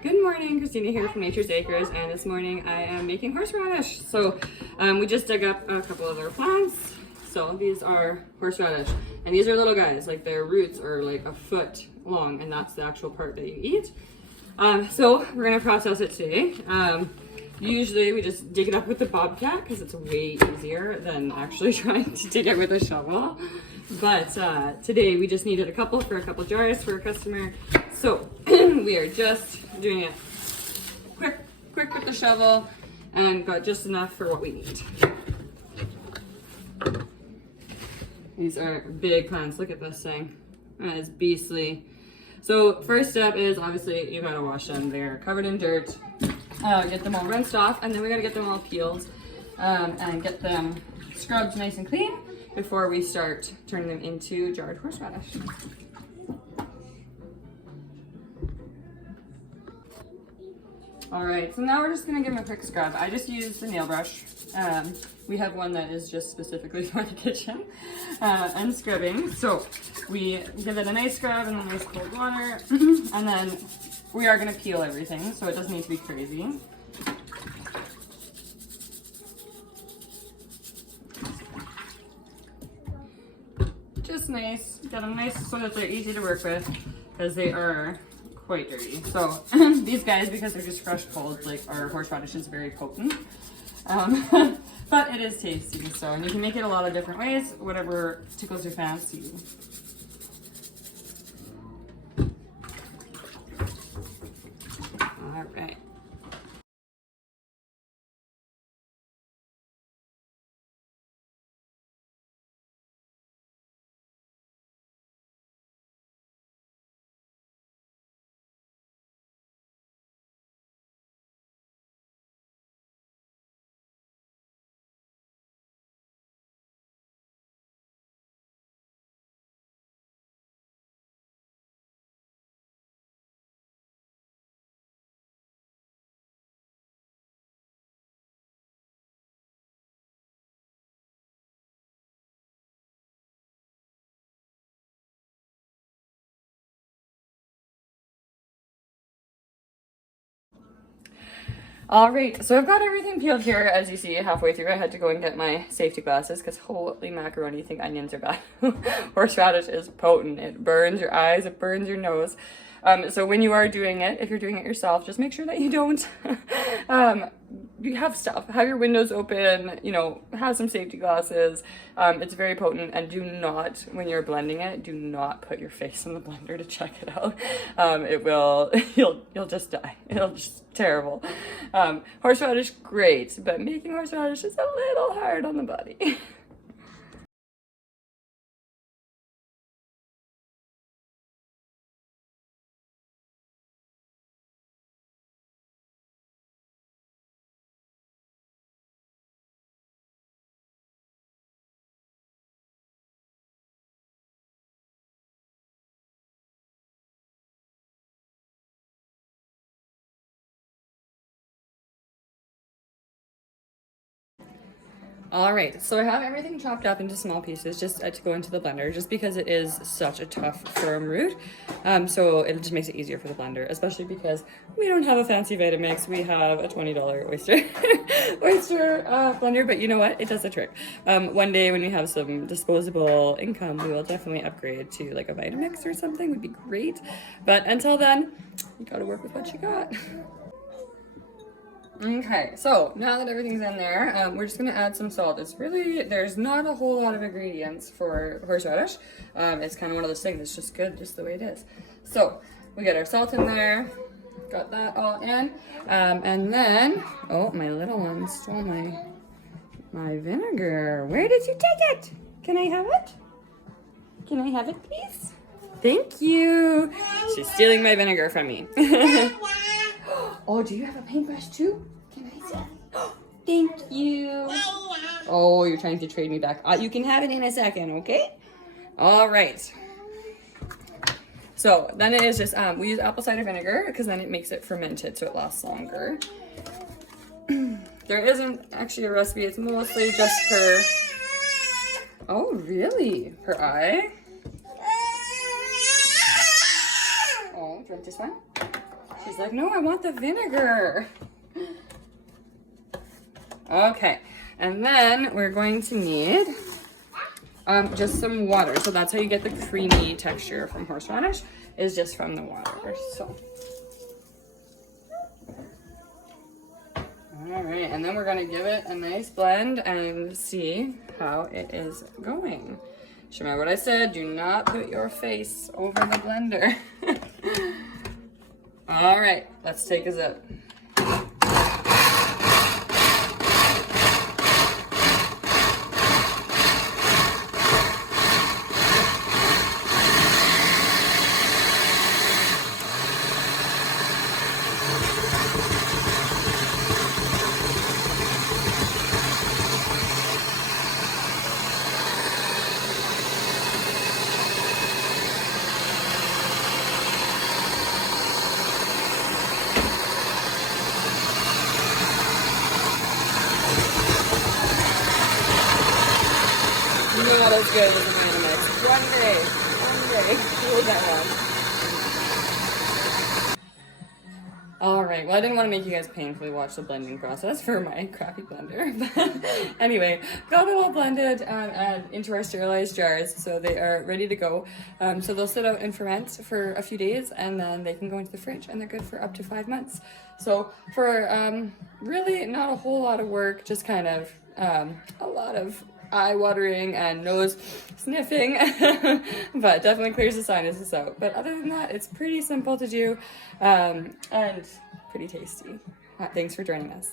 Good morning, Christina here from Nature's Acres, and this morning I am making horseradish. So we just dug up a couple of our plants. So these are horseradish, and these are little guys, like their roots are like a foot long, and that's the actual part that you eat. So we're gonna process it today. Usually we just dig it up with the bobcat because it's way easier than actually trying to dig it with a shovel. But today we just needed a couple for a couple jars for a customer. So we are just doing it quick with the shovel and got just enough for what we need. These are big plants. Look at this thing. That is beastly. So first step is obviously you gotta wash them. They're covered in dirt. Get them all rinsed off, and then we gotta get them all peeled and get them scrubbed nice and clean before we start turning them into jarred horseradish. All right, so now we're just gonna give them a quick scrub. I just used the nail brush. We have one that is just specifically for the kitchen and scrubbing. So we give it a nice scrub in a nice cold water, and then we are gonna peel everything, so it doesn't need to be crazy. Just nice, get them nice so that they're easy to work with, because they are quite dirty. So these guys, because they're just fresh pulled, like our horseradish is very potent. But it is tasty, so, and you can make it a lot of different ways, whatever tickles your fancy. All right. All right, so I've got everything peeled here. As you see, halfway through I had to go and get my safety glasses because holy macaroni, you think onions are bad. Horseradish is potent. It burns your eyes, it burns your nose. So when you are doing it, if you're doing it yourself, just make sure that you don't you have stuff, have your windows open, you know, have some safety glasses. It's very potent, and do not, when you're blending it, do not put your face in the blender to check it out. It will, you'll just die. It'll just terrible. Horseradish, great, but making horseradish is a little hard on the body. All right, so I have everything chopped up into small pieces just to go into the blender, just because it is such a tough, firm root. So it just makes it easier for the blender, especially because we don't have a fancy Vitamix. We have a $20 oyster blender, but you know what? It does the trick. One day when we have some disposable income, we will definitely upgrade to like a Vitamix or something. Would be great. But until then, you gotta work with what you got. Okay, so now that everything's in there, we're just gonna add some salt. It's really, there's not a whole lot of ingredients for horseradish. It's kind of one of those things that's just good, just the way it is. So we get our salt in there, got that all in, and then, oh, my little one stole my vinegar. Where did you take it? Can I have it? Can I have it, please? Thank you. She's stealing my vinegar from me. Oh, do you have a paintbrush too? Can I see? Thank you. Oh, you're trying to trade me back. You can have it in a second, okay? All right. So then it is just, we use apple cider vinegar because then it makes it fermented so it lasts longer. There isn't actually a recipe. It's mostly just her. Oh, really? Her eye? Oh, do you want this one? She's like, no, I want the vinegar. Okay, and then we're going to need just some water. So that's how you get the creamy texture from horseradish, is just from the water. So, all right, and then we're gonna give it a nice blend and see how it is going. Just remember what I said, do not put your face over the blender. All right, let's take a sip. Not as good as a Vitamix. One day, we'll get one. All right, well, I didn't want to make you guys painfully watch the blending process for my crappy blender. But anyway, got it all blended and into our sterilized jars, so they are ready to go. So they'll sit out and ferment for a few days, and then they can go into the fridge, and they're good for up to 5 months. So for really not a whole lot of work, just kind of a lot of eye watering and nose sniffing, but definitely clears the sinuses out. But other than that, it's pretty simple to do and pretty tasty. Thanks for joining us.